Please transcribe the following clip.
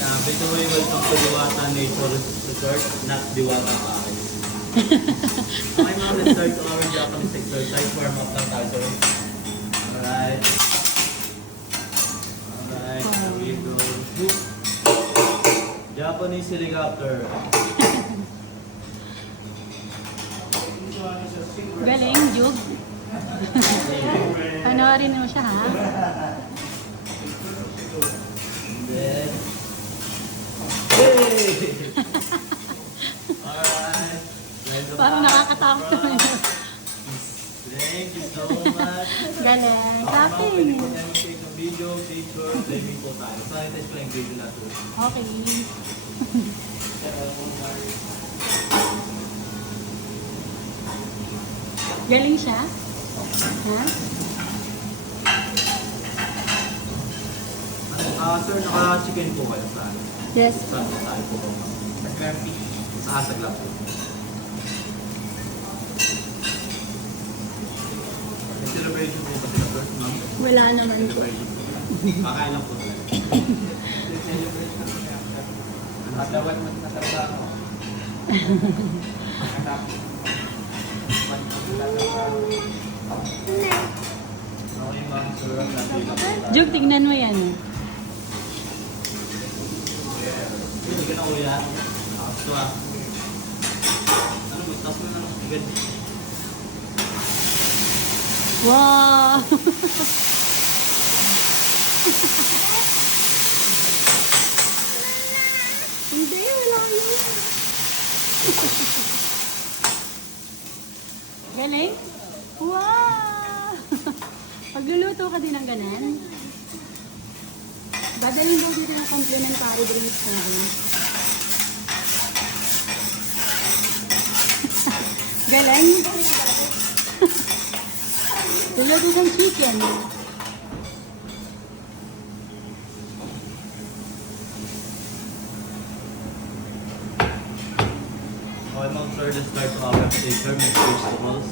by the way, welcome to Diwata Nature Resort, not Diwata Paris. Okay mga, let's start our Japanese exercise. Warm up lang tayo. Alright. Alright, here we go. Japanese helicopter. Galing, Jug. Panoorin mo siya, ha? Then, hey! Alright. Parang nakakatakot naman yun. Thank you so much. Galing. Pwede Clapping. po tayo mag-take ng video, picture, living po tayo. Sanitize ko lang yung video natin. Okay. Galing siya? Ha? Sir, naka-chicken po kayo sa ano? Yes. Saan po tayo po? Sa Grampi. Sa hasag lang po. May celebration po ba sila, sir? Ma'am? Wala naman po. Celebration po. Kakain lang po talaga. Nadawan mo na trabaho. Okay, ma'am, sir. Jug, tignan mo yan. Hindi ka na kuya. Ito ah. Ano ba? Tapos mo na lang. Agad. Wow! Hindi, wala yun. Galing? Wow! Pagluluto ka din ng ganan? Dadalhin daw dito ng complimentary drinks natin. Galing? Luluto ng chicken. Okay, ma'am, sir. Let's start our stage, sir. May vegetables.